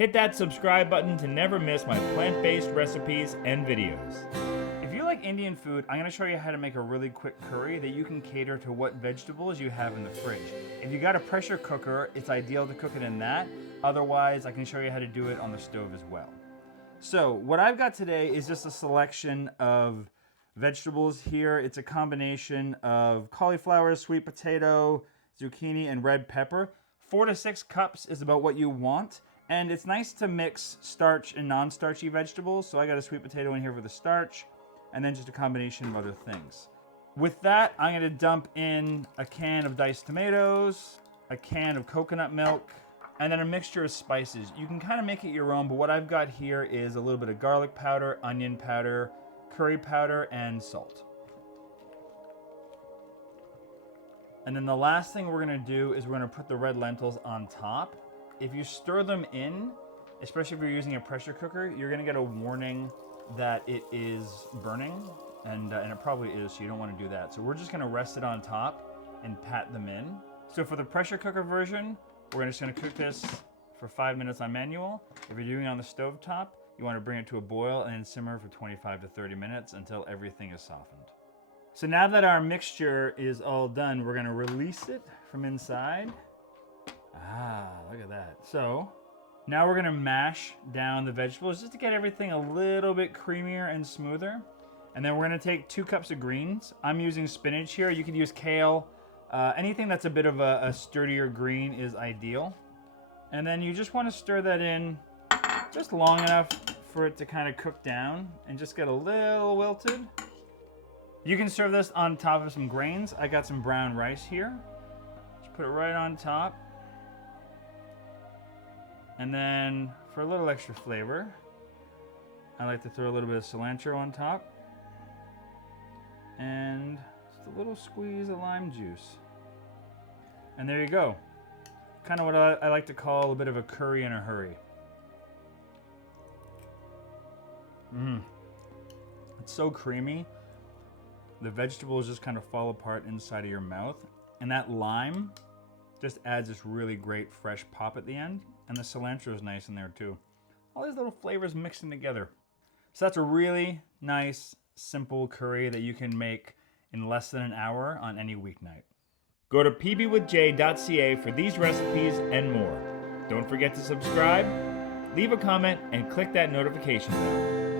Hit that subscribe button to never miss my plant-based recipes and videos. If you like Indian food, I'm gonna show you how to make a really quick curry that you can cater to what vegetables you have in the fridge. If you got a pressure cooker, it's ideal to cook it in that. Otherwise, I can show you how to do it on the stove as well. So what I've got today is just a selection of vegetables here. It's a combination of cauliflower, sweet potato, zucchini, and red pepper. 4 to 6 cups is about what you want. And it's nice to mix starch and non-starchy vegetables. So I got a sweet potato in here for the starch, and then just a combination of other things. With that, I'm gonna dump in a can of diced tomatoes, a can of coconut milk, and then a mixture of spices. You can kind of make it your own, but what I've got here is a little bit of garlic powder, onion powder, curry powder, and salt. And then the last thing we're gonna do is we're gonna put the red lentils on top. If you stir them in, especially if you're using a pressure cooker, you're gonna get a warning that it is burning, and it probably is, so you don't wanna do that. So we're just gonna rest it on top and pat them in. So for the pressure cooker version, we're just gonna cook this for 5 minutes on manual. If you're doing it on the stove top, you wanna bring it to a boil and then simmer for 25 to 30 minutes until everything is softened. So now that our mixture is all done, we're gonna release it from inside. Ah, look at that. So now we're gonna mash down the vegetables just to get everything a little bit creamier and smoother. And then we're gonna take 2 cups of greens. I'm using spinach here. You could use kale. Anything that's a bit of a sturdier green is ideal. And then you just wanna stir that in just long enough for it to kind of cook down and just get a little wilted. You can serve this on top of some grains. I got some brown rice here. Just put it right on top. And then for a little extra flavor, I like to throw a little bit of cilantro on top. And just a little squeeze of lime juice. And there you go. Kind of what I like to call a bit of a curry in a hurry. It's so creamy. The vegetables just kind of fall apart inside of your mouth. And that lime just adds this really great fresh pop at the end. And the cilantro is nice in there too. All these little flavors mixing together. So that's a really nice, simple curry that you can make in less than an hour on any weeknight. Go to pbwithj.ca for these recipes and more. Don't forget to subscribe, leave a comment, and click that notification bell.